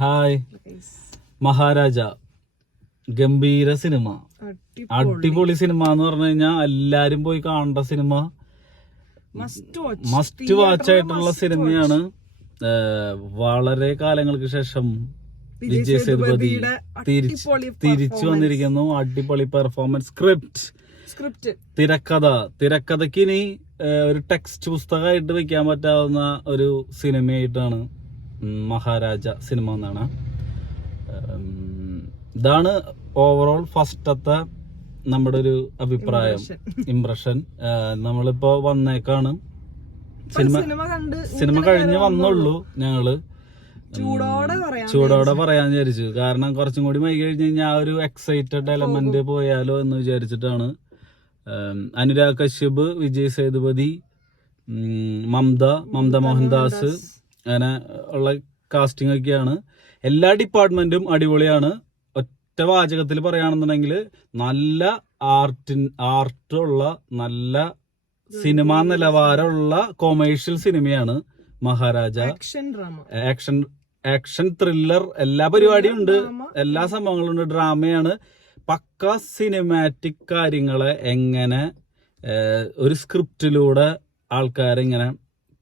Hi. Maharaja ഗംഭീര cinema, അടിപൊളി cinema എന്ന് പറഞ്ഞു കഴിഞ്ഞാൽ എല്ലാരും പോയി കാണേണ്ട സിനിമ, മസ്റ്റ് വാച്ച് ആയിട്ടുള്ള സിനിമയാണ്. വളരെ കാലങ്ങൾക്ക് ശേഷം വിജയ് സേതുപതി തിരിച്ചു വന്നിരിക്കുന്നു. അടിപൊളി പെർഫോമൻസ്, സ്ക്രിപ്റ്റ്, തിരക്കഥയ്ക്ക് ഇനി ഒരു ടെക്സ്റ്റ് പുസ്തകമായിട്ട് വെക്കാൻ പറ്റാവുന്ന ഒരു സിനിമയായിട്ടാണ് മഹാരാജ സിനിമ എന്നാണ്. ഇതാണ് ഓവറോൾ ഫസ്റ്റത്തെ നമ്മുടെ ഒരു അഭിപ്രായം, ഇംപ്രഷൻ. നമ്മളിപ്പോ വന്നേക്കാണ്, സിനിമ കഴിഞ്ഞ് വന്നുള്ളൂ. ഞങ്ങള് ചൂടോടെ പറയാന്ന് വിചാരിച്ചു. കാരണം കുറച്ചും കൂടി വൈകി കഴിഞ്ഞ് കഴിഞ്ഞാൽ ആ ഒരു എക്സൈറ്റഡ് എലമെന്റ് പോയാലോ എന്ന് വിചാരിച്ചിട്ടാണ്. അനുരാഗ് കശ്യപ്, വിജയ് സേതുപതി, മമത മോഹൻദാസ്, അങ്ങനെ ഉള്ള കാസ്റ്റിംഗ് ഒക്കെയാണ്. എല്ലാ ഡിപ്പാർട്ട്മെന്റും അടിപൊളിയാണ്. ഒറ്റ വാചകത്തിൽ പറയുകയാണെന്നുണ്ടെങ്കിൽ നല്ല ആർട്ടുള്ള നല്ല സിനിമാ നിലവാരമുള്ള കൊമേഴ്ഷ്യൽ സിനിമയാണ് മഹാരാജ. ആക്ഷൻ ത്രില്ലർ എല്ലാ പരിപാടിയും ഉണ്ട്, എല്ലാ സംഭവങ്ങളും ഉണ്ട്. ഡ്രാമയാണ്. പക്ക സിനിമാറ്റിക് കാര്യങ്ങളെ എങ്ങനെ ഒരു സ്ക്രിപ്റ്റിലൂടെ ആൾക്കാരെ ഇങ്ങനെ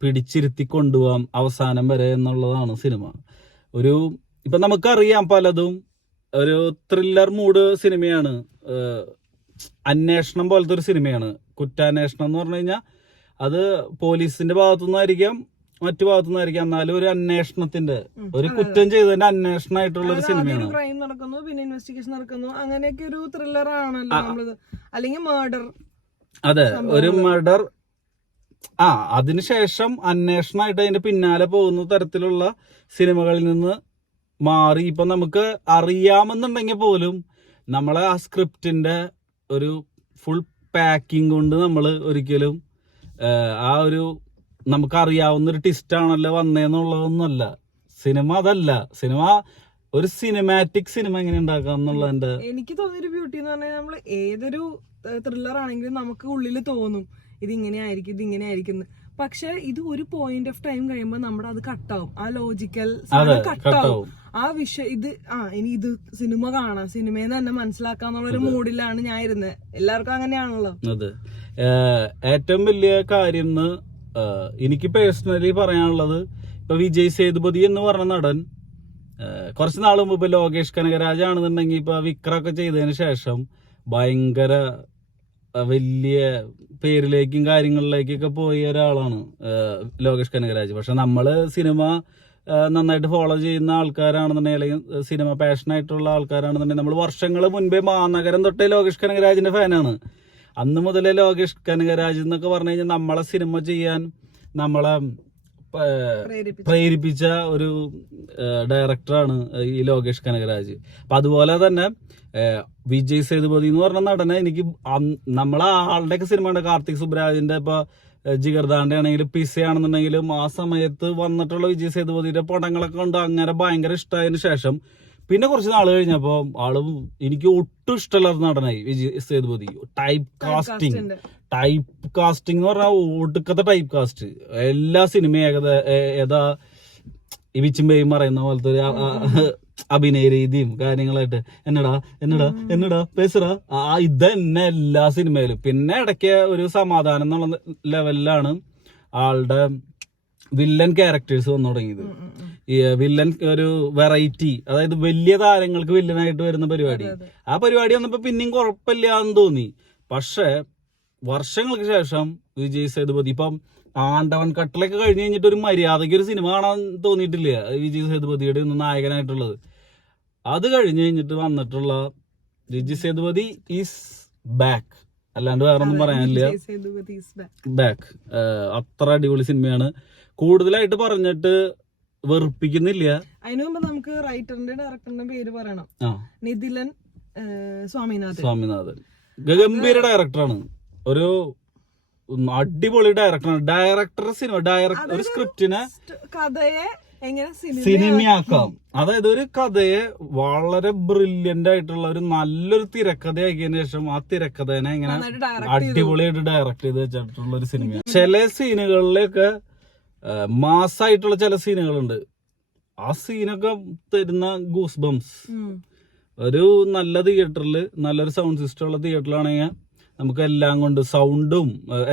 പിടിച്ചിരുത്തി കൊണ്ടുപോകാം അവസാനം വരെ എന്നുള്ളതാണ് സിനിമ. ഇപ്പൊ നമുക്കറിയാം പലതും ഒരു ത്രില്ലർ മൂഡ് സിനിമയാണ്, അന്വേഷണം പോലത്തെ ഒരു സിനിമയാണ്. കുറ്റാന്വേഷണം എന്ന് പറഞ്ഞു കഴിഞ്ഞാൽ അത് പോലീസിന്റെ ഭാഗത്തുനിന്നായിരിക്കാം, മറ്റു ഭാഗത്തുനിന്നായിരിക്കാം, എന്നാലും ഒരു അന്വേഷണത്തിന്റെ, ഒരു കുറ്റം ചെയ്തതിന്റെ അന്വേഷണമായിട്ടുള്ള ഒരു സിനിമയാണ്. ക്രൈം നടക്കുന്നു, പിന്നെ ഇൻവെസ്റ്റിഗേഷൻ നടക്കുന്നു, അങ്ങനെയൊക്കെ ഒരു ത്രില്ലർ ആണല്ലോ. അല്ലെങ്കിൽ മർഡർ, അതെ, ഒരു മർഡർ. അതിനുശേഷം അന്വേഷണമായിട്ട് അതിന്റെ പിന്നാലെ പോകുന്ന തരത്തിലുള്ള സിനിമകളിൽ നിന്ന് മാറി ഇപ്പൊ നമുക്ക് അറിയാമെന്നുണ്ടെങ്കിൽ പോലും നമ്മളെ ആ സ്ക്രിപ്റ്റിന്റെ ഒരു ഫുൾ പാക്കിംഗ് കൊണ്ട് നമ്മൾ ഒരിക്കലും ആ ഒരു നമുക്കറിയാവുന്ന ഒരു ട്വിസ്റ്റാണല്ലോ വന്നേന്നുള്ളതൊന്നുമല്ല സിനിമ. അതല്ല സിനിമ, ഒരു സിനിമാറ്റിക് സിനിമ എങ്ങനെ ഉണ്ടാക്കാം എന്നുള്ളതിന്റെ എനിക്ക് തോന്നിയൊരു ബ്യൂട്ടി എന്ന് പറഞ്ഞാൽ നമ്മൾ ഏതൊരു ത്രില്ലർ ആണെങ്കിലും നമുക്ക് ഉള്ളിൽ തോന്നും ഇതിങ്ങനെ ആയിരിക്കും. പക്ഷെ ഇത് ഒരു പോയിന്റ് ഓഫ് ടൈം കഴിയുമ്പോൾ നമ്മുടെ അത് കട്ടാവും, ആ ലോജിക്കൽ കട്ടാവും. ആ വിഷയം ഇനി ഇത് സിനിമ കാണാം, സിനിമയെന്ന് തന്നെ മനസ്സിലാക്കാന്നുള്ളൊരു മൂഡിലാണ് ഞാൻ ഇരുന്നത്. എല്ലാവർക്കും അങ്ങനെയാണല്ലോ. അതെ, ഏറ്റവും വലിയ കാര്യം എനിക്ക് പേഴ്സണലി പറയാനുള്ളത്, ഇപ്പൊ വിജയ് സേതുപതി എന്ന് പറഞ്ഞ നടൻ കുറച്ച് നാൾ മുമ്പ് ഇപ്പൊ ലോകേഷ് കനകരാജ് ആണെന്നുണ്ടെങ്കിൽ ഇപ്പൊ വിക്രമൊക്കെ ചെയ്തതിന് ശേഷം ഭയങ്കര വലിയ പേരിലേക്കും കാര്യങ്ങളിലേക്കൊക്കെ പോയ ഒരാളാണ് ലോകേഷ് കനകരാജ്. പക്ഷെ നമ്മള് സിനിമ നന്നായിട്ട് ഫോളോ ചെയ്യുന്ന ആൾക്കാരാണെന്നുണ്ടെങ്കിൽ, അല്ലെങ്കിൽ സിനിമ പാഷനായിട്ടുള്ള ആൾക്കാരാണെന്നുണ്ടെങ്കിൽ, നമ്മൾ വർഷങ്ങൾ മുൻപേ മാനഗരം തൊട്ടേ ലോകേഷ് കനകരാജിന്റെ ഫാനാണ്. അന്ന് മുതലേ ലോകേഷ് കനകരാജ് എന്നൊക്കെ പറഞ്ഞു കഴിഞ്ഞാൽ നമ്മളെ സിനിമ ചെയ്യാൻ നമ്മളെ പ്രേരിപ്പിച്ച ഒരു ഡയറക്ടറാണ് ഈ ലോകേഷ് കനകരാജ്. അപ്പൊ അതുപോലെ തന്നെ വിജയ് സേതുപതി എന്ന് പറഞ്ഞ നടനെ എനിക്ക് നമ്മളെ ആളുടെയൊക്കെ സിനിമ ഉണ്ട്. കാർത്തിക് സുബ്രാജിന്റെ ഇപ്പൊ ജിഗർദാന്റെ ആണെങ്കിലും പിസയാണെന്നുണ്ടെങ്കിലും ആ സമയത്ത് വന്നിട്ടുള്ള വിജയ് സേതുപതിയുടെ പടങ്ങളൊക്കെ ഉണ്ട്. അങ്ങനെ ഭയങ്കര ഇഷ്ടമായതിനു ശേഷം പിന്നെ കുറച്ച് നാൾ കഴിഞ്ഞപ്പോ എനിക്ക് ഒട്ടും ഇഷ്ടമല്ലാത്ത നടനായി വിജയ് സേതുപതി. ടൈപ്പ് കാസ്റ്റിംഗ് എന്ന് പറഞ്ഞാൽ ഒടുക്കത്തെ ടൈപ്പ് കാസ്റ്റ്. എല്ലാ സിനിമയും ഏതാ ഈ വിച്ചുമ്പേയും പറയുന്ന പോലത്തെ ഒരു അഭിനയ രീതിയും കാര്യങ്ങളായിട്ട് എന്നടാ പേസറാ ഇതന്നെ എല്ലാ സിനിമയിലും. പിന്നെ ഇടയ്ക്ക് ഒരു സമാധാനം എന്നുള്ള ലെവലിലാണ് ആളുടെ വില്ലൻ ക്യാരക്ടേഴ്സ് വന്നു തുടങ്ങിയത്. ഈ വില്ലൻ ഒരു വെറൈറ്റി, അതായത് വലിയ താരങ്ങൾക്ക് വില്ലനായിട്ട് വരുന്ന പരിപാടി. ആ പരിപാടി വന്നപ്പോ പിന്നെയും കുഴപ്പമില്ല എന്ന് തോന്നി. പക്ഷെ വർഷങ്ങൾക്ക് ശേഷം വിജയ് സേതുപതി ഇപ്പം ആണ്ടവൻ കട്ടലൊക്കെ കഴിഞ്ഞ് കഴിഞ്ഞിട്ട് ഒരു മര്യാദയ്ക്ക് ഒരു സിനിമ കാണാൻ തോന്നിയിട്ടില്ല വിജയ് സേതുപതിയുടെ ഒന്ന് നായകനായിട്ടുള്ളത്. അത് കഴിഞ്ഞ് കഴിഞ്ഞിട്ട് വന്നിട്ടുള്ള വിജയ് സേതുപതി ഈസ് ബാക്ക്, അല്ലാണ്ട് വേറെ ഒന്നും പറയാനില്ല. ബാക്ക് അത്ര അടിപൊളി സിനിമയാണ്. കൂടുതലായിട്ട് പറഞ്ഞിട്ട് വെറുപ്പിക്കുന്നില്ല. അതിനു മുമ്പ് നമുക്ക് റൈറ്ററിന്റെ ഡയറക്ടറിന്റെ പേര് പറയണം. നിതിലൻ സ്വാമിനാഥൻ ഗംഭീര ഡയറക്ടറാണ്, ഒരു അടിപൊളി ഡയറക്ടറാണ്. ഒരു സ്ക്രിപ്റ്റിനെ കഥയെ എങ്ങനെ സിനിമയാക്കാം, അതായത് ഒരു കഥയെ വളരെ ബ്രില്യന്റ് ആയിട്ടുള്ള ഒരു നല്ലൊരു തിരക്കഥയാക്കിയതിനു ശേഷം ആ തിരക്കഥനെ എങ്ങനെ അടിപൊളിയായിട്ട് ഡയറക്ട് ചെയ്ത് വെച്ചിട്ടുള്ള ഒരു സിനിമയാണ്. ചില സീനുകളിലൊക്കെ മാസായിട്ടുള്ള ചില സീനുകളുണ്ട്. ആ സീനൊക്കെ തരുന്ന ഗൂസ് ബംസ്. ഉം. ഒരു നല്ല തിയേറ്ററിൽ, നല്ലൊരു സൗണ്ട് സിസ്റ്റം ഉള്ള തിയേറ്ററിലാണെങ്കിൽ നമുക്ക് എല്ലാം കൊണ്ട് സൗണ്ടും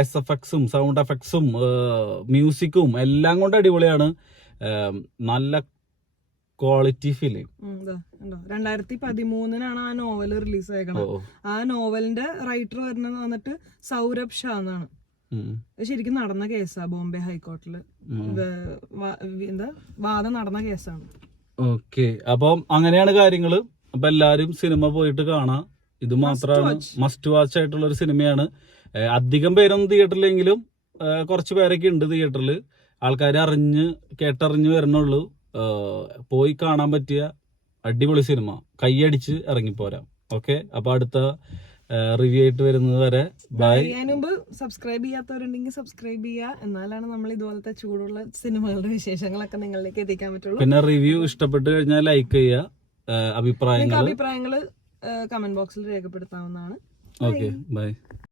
SFX-ഉം സൗണ്ട് എഫക്ട്സും മ്യൂസിക്കും എല്ലാം കൊണ്ട് അടിപൊളിയാണ്. നല്ല ക്വാളിറ്റി ഫിലിം. 2013 ആ നോവൽ റിലീസ് ആയേക്കണത്. ആ നോവലിന്റെ റൈറ്റർ വരുന്നത് വന്നിട്ട് സൗരഭ് ഷാ എന്നാണ്. ശരിക്കും നടന്ന കേസാ, ബോംബെ ഹൈക്കോർട്ടില് വാദം നടന്ന കേസാണ്. ഓക്കെ, അപ്പം അങ്ങനെയാണ് കാര്യങ്ങള്. അപ്പൊ എല്ലാരും സിനിമ പോയിട്ട് കാണാം. ഇത് മാത്രമാണ് മസ്റ്റ് വാച്ച് ആയിട്ടുള്ള ഒരു സിനിമയാണ്. അധികം പേരൊന്നും തിയേറ്ററിലെങ്കിലും കുറച്ച് പേരൊക്കെ ഉണ്ട് തിയേറ്ററിൽ. ആൾക്കാർ കേട്ടറിഞ്ഞ് വരണുള്ളൂ. പോയി കാണാൻ പറ്റിയ അടിപൊളി സിനിമ, കൈയടിച്ച് ഇറങ്ങിപ്പോരാം. ഓക്കെ, അപ്പൊ അടുത്ത റിവ്യൂ ആയിട്ട് വരുന്നത് വരെ ബൈ. മുമ്പ് സബ്സ്ക്രൈബ് ചെയ്യാത്തവരുണ്ടെങ്കിൽ സബ്സ്ക്രൈബ് ചെയ്യുക, എന്നാലാണ് നമ്മൾ ഇതുപോലത്തെ ചൂടുള്ള സിനിമകളുടെ വിശേഷങ്ങളൊക്കെ നിങ്ങളിലേക്ക് എത്തിക്കാൻ പറ്റുള്ളൂ. പിന്നെ റിവ്യൂ ഇഷ്ടപ്പെട്ട് കഴിഞ്ഞാൽ ലൈക്ക് ചെയ്യുക. അഭിപ്രായങ്ങള് കമന്റ് ബോക്സിൽ രേഖപ്പെടുത്താവുന്നതാണ്. Okay, by.